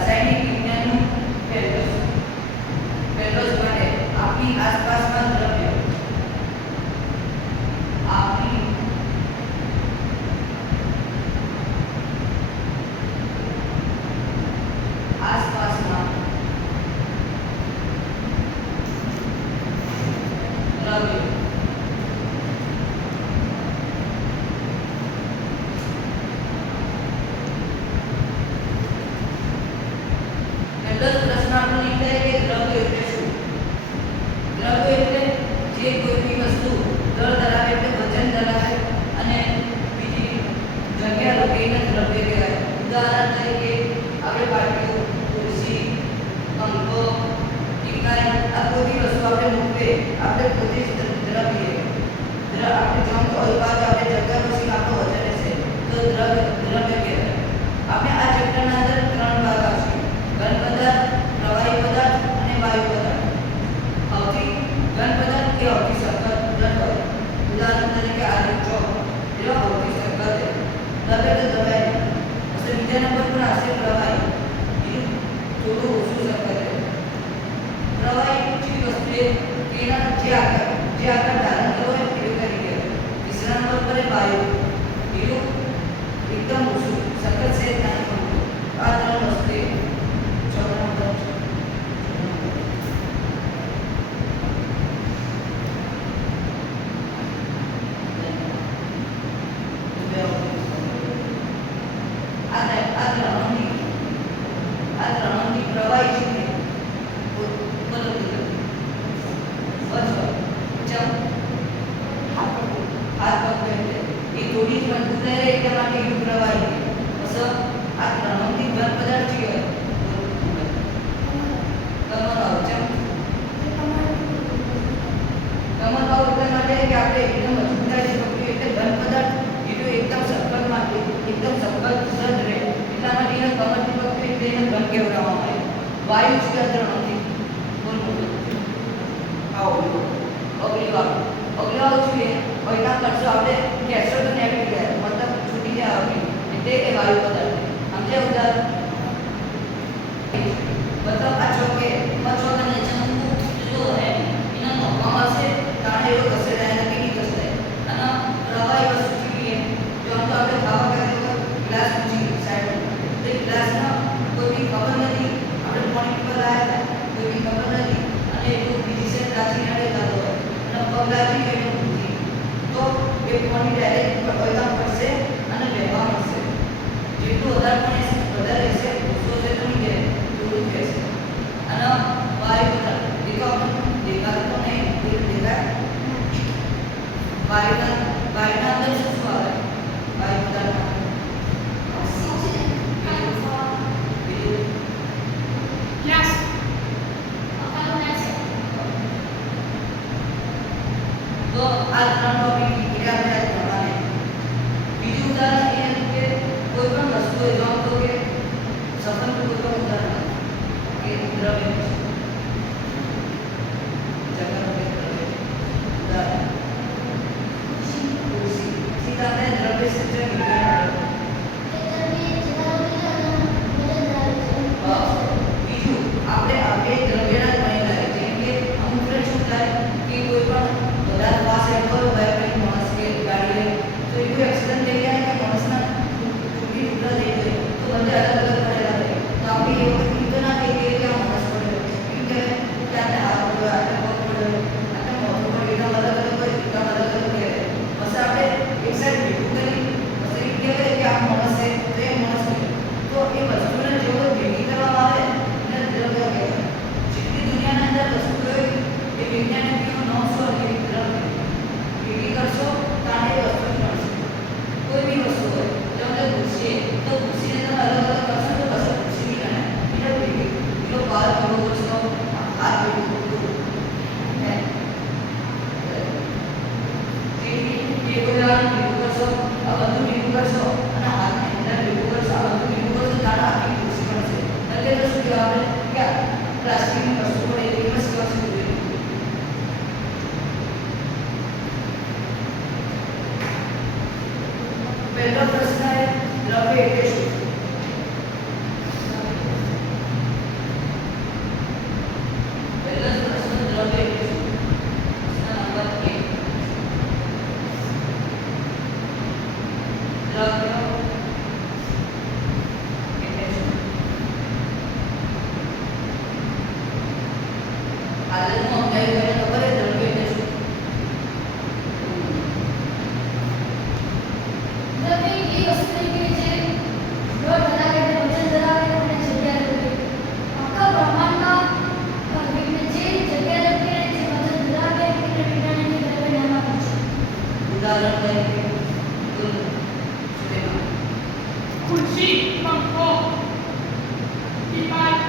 રાસાયણિક વિજ્ઞાનનું પહેલો જ માટે આપણી આસપાસના દ્રવ્ય આપણી આસપાસના દ્રવ્ય પહેલો જ પ્રશ્ન આપણો નીકળે કે દ્રવ્ય એટલે શું? દ્રવ્ય એટલે જે કોઈ બી વસ્તુ દળ ધરાવે એટલે વજન ધરાવે અને બીજી જગ્યા રોકીને દ્રવ્ય કહેવાય. ઉદાહરણ તરીકે આપણે પાટીઓ, ખુરશી, પંખો, ટીકાઈ આ કોઈ બી વસ્તુ આપણે મૂકીએ આપણે પોતે જ દ્રવ્ય આપણે જેમ કોઈ બાજુ આપણે જગ્યા રોકીને આપણો વજન હશે તો દ્રવ્ય કહેવાય. આપણે આ ચેપ્ટરના અંદર 3 ભાગ આવશે: ઘન પદાર્થ, પ્રવાહી પદાર્થ અને વાયુ પદાર્થ. ઘન પદાર્થ કે સખત દ્રવ હોય. ઉદાહરણ તરીકે આ જો એનો સૌથી સખત દ્રવ્ય તો દબાય પછી બીજા નંબર પર આવશે પ્રવાહી. એ થોડું ઓછું સખત પ્રવાહી ચીજ વસ્તુ એના જે આકાર ધારણ કરવો હોય એ કરી દે. ત્રીજા નંબર પર વાયુ એનું એકદમ ઓછું સખત છે નાની પણ આ 3 વસ્તુ થોડી મજબૂત રહે એટલા માટે એવું પ્રવાહી બસ આ ત્રણથી ઘન પદાર્થ છે. કમરભાવ એટલા માટે કે આપણે એકદમ મજબૂતાઈ પકડીએ એટલે ઘન પદાર્થ એનો એકદમ સખત માટે એકદમ સખત દ્રઢ રહે એટલા માટે એને કમરથી પકડીએ એટલે એને ઘન કહેવામાં આવે. વાયુ છે ત્રણથી અગલીવાળું જોઈએ પહેલા કરશો આપણે કેસો તો નેગેટિવ જાય મતલબ છૂટી જાય આપણી એટલે એ વાયુ પદાર્થ સમજે. ઉદાહરણ મતલબ આ ચોકે મતલબ નીચે જો હે એના નોકમાં હશે કારણ એવો કશે જાય નથી નહીં કશે અને પ્રવાહી વસ્તુ જોઈએ જો આમ તો આપણે ખાવા કરીએ ગ્લાસ મૂકી સાઈડ તો ગ્લાસમાં કોઈ બી ખબર નથી આપણે પાણી પીવા લાયા કોઈ બી ખબર નથી અને એવું બીજી સાઈડ રાચી નાડે થતો હોય અને પગ લાગી ગયો તો એ પાણી ડાયરેક્ટ પગમાં પડશે અને વહેવા મળશે. જેટલું વધારે રહેશે ઓછો છે તો નહીં જાય થોડું રહેશે. અને વાયુ પદાર્થ દેખાતો નહીં દેખાય વાયુના અંદર શું આવે વાયુ પદાર્થમાં તો આ 3 ટોપિક આપણે ભણવાને. બીજું ઉદાહરણ એ હતું કે કોઈ પણ વસ્તુ એ જોવા તો કે સફળ કોઈ પણ ઉદાહરણ કે દ્રવ્ય તો દ્રવ્ય એટલે શું? હાલનું સમજાયું મને ખબર છે દ્રવ્ય એટલે શું? દ્રવ્ય એવી વસ્તુ છે કે જે દળ ધરાવે છે, વજન ધરાવે અને જગ્યા ધરાવે. આખા બ્રહ્માંડમાં જે જગ્યા ધરાવે અને જે વજન ધરાવે એને વિજ્ઞાનની દ્રવ્ય નામ આપે છે. ઉદાહરણ તરીકે બોલો સુરેખા. ખુરશી, પંખો, ટીપાઈ,